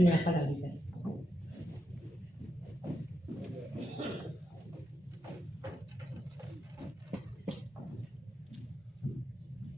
Unas palabritas.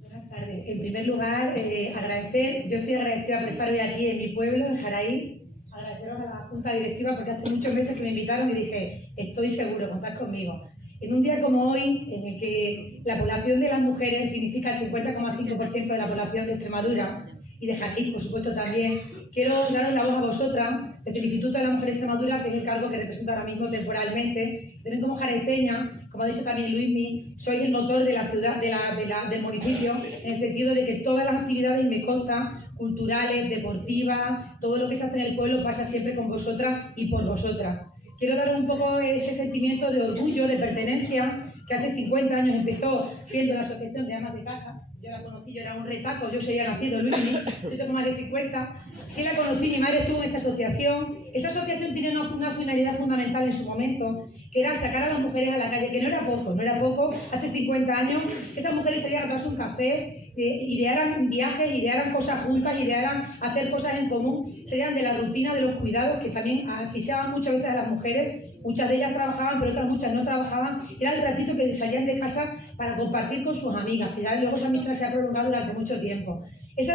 Buenas tardes. En primer lugar, agradecer, yo estoy agradecida por estar hoy aquí en mi pueblo, en Jaraí. Agradeceros a la Junta Directiva porque hace muchos meses que me invitaron y dije, estoy seguro, contad conmigo. En un día como hoy, en el que la población de las mujeres significa el 50,5% de la población de Extremadura y de Jaén, por supuesto, también, quiero daros la voz a vosotras desde el Instituto de la Mujer de Extremadura, que es el cargo que represento ahora mismo temporalmente. También como jaraiceña, como ha dicho también Luismi, soy el motor de la ciudad, del municipio, en el sentido de que todas las actividades, y me consta, culturales, deportivas, todo lo que se hace en el pueblo pasa siempre con vosotras y por vosotras. Quiero daros un poco ese sentimiento de orgullo, de pertenencia, que hace 50 años empezó siendo la Asociación de Amas de Casa. Yo la conocí, yo era un retaco, yo soy ya nacido, Luismi, yo tengo más de 50. Sí la conocí, mi madre estuvo en esta asociación. Esa asociación tiene una finalidad fundamental en su momento, que era sacar a las mujeres a la calle, que no era poco. Hace 50 años esas mujeres salían a tomarse un café, idearan viajes, idearan cosas juntas, idearan hacer cosas en común, salían de la rutina de los cuidados, que también asfixiaban muchas veces a las mujeres. Muchas de ellas trabajaban, pero otras muchas no trabajaban. Era el ratito que salían de casa para compartir con sus amigas, que ya luego esa amistad se ha prolongado durante mucho tiempo. Esa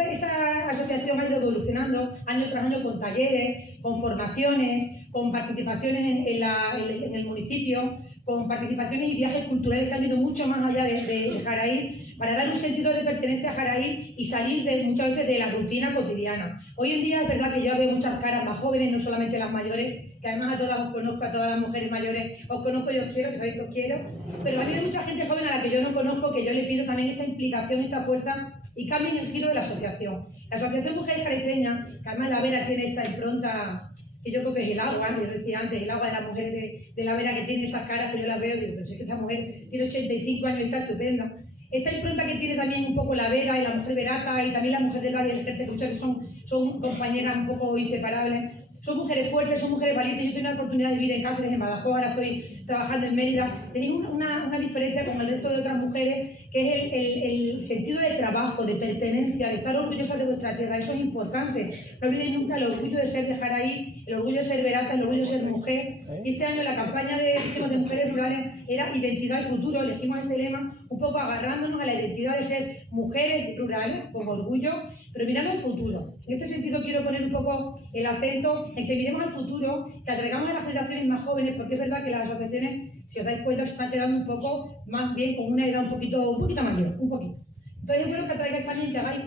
asociación ha ido evolucionando año tras año con talleres, con formaciones, con participaciones en el municipio, con participaciones y viajes culturales que han ido mucho más allá de Jaraí, para dar un sentido de pertenencia a Jaraí y salir muchas veces de la rutina cotidiana. Hoy en día es verdad que yo veo muchas caras más jóvenes, no solamente las mayores, que además a todas os conozco, a todas las mujeres mayores os conozco y os quiero, que sabéis que os quiero, pero también hay mucha gente joven a la que yo no conozco, que yo le pido también esta implicación, esta fuerza y cambien el giro de la asociación. La Asociación Mujeres Jaraiceñas, que además La Vera tiene esta impronta, que yo creo que es el agua, yo decía antes, el agua de las mujeres de La Vera, que tiene esas caras que yo las veo y digo, pero si es que esta mujer tiene 85 años y está estupenda. Esta impronta que tiene también un poco La Vera y la mujer verata y también la mujer del Valle del Jerte, que ustedes son compañeras un poco inseparables. Son mujeres fuertes, son mujeres valientes. Yo tengo la oportunidad de vivir en Cáceres, en Badajoz, ahora estoy trabajando en Mérida. Tenéis una diferencia con el resto de otras mujeres, que es el sentido de trabajo, de pertenencia, de estar orgullosas de vuestra tierra. Eso es importante. No olvidéis nunca el orgullo de ser de Jaraí, el orgullo de ser verata, el orgullo de ser mujer. Y este año la campaña de mujeres rurales era Identidad y Futuro. Elegimos ese lema un poco agarrándonos a la identidad de ser mujeres rurales, con orgullo, pero mirando al futuro. En este sentido quiero poner un poco el acento en que miremos al futuro, que atraigamos a las generaciones más jóvenes, porque es verdad que las asociaciones, si os dais cuenta, se están quedando un poco más bien con una edad un poquito mayor, un poquito. Entonces yo creo que atraigáis también, que hagáis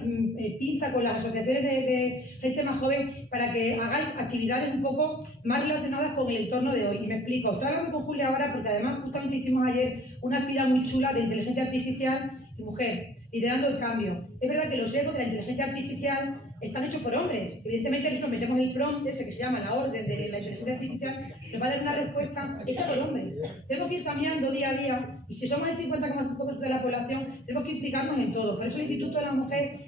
pinza con las asociaciones de gente más joven para que hagáis actividades un poco más relacionadas con el entorno de hoy. Y me explico, estoy hablando con Julia ahora porque además justamente hicimos ayer una actividad muy chula de inteligencia artificial y mujer, liderando el cambio. Es verdad que los egos de la inteligencia artificial están hechos por hombres. Evidentemente nosotros metemos el prompt ese que se llama la orden de la inteligencia artificial, nos va a dar una respuesta hecha por hombres. Tenemos que ir cambiando día a día y si somos el 50,5% de la población, tenemos que implicarnos en todo. Por eso el Instituto de la Mujer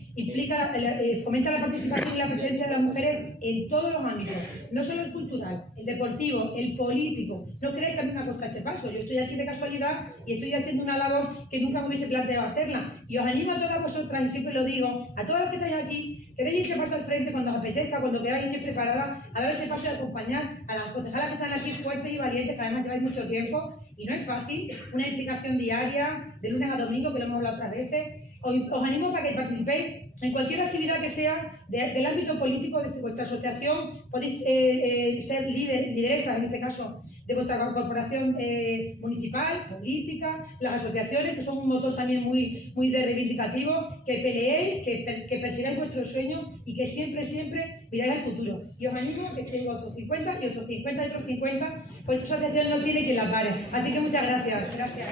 fomenta la participación y la presencia de las mujeres en todos los ámbitos, no solo el cultural, el deportivo, el político. No creáis que a mí me ha costado este paso. Yo estoy aquí de casualidad y estoy haciendo una labor que nunca me hubiese planteado hacerla. Y os animo a todas vosotras, y siempre lo digo, a todas las que estáis aquí, que deis ese paso al frente cuando os apetezca, cuando queráis estéis preparadas, a dar ese paso de acompañar a las concejalas que están aquí fuertes y valientes, que además lleváis mucho tiempo, y no es fácil, una implicación diaria, de lunes a domingo, que lo hemos hablado otras veces. Os animo para que participéis en cualquier actividad que sea del ámbito político de vuestra asociación. Podéis ser lideresas, en este caso, de vuestra corporación municipal, política, las asociaciones, que son un motor también muy de reivindicativo, que peleéis, que persigáis vuestros sueños y que siempre miráis al futuro. Y os animo a que tengo otros 50 y otros 50 y otros 50, pues esta asociación no tiene quien la pare. Así que muchas gracias. Gracias.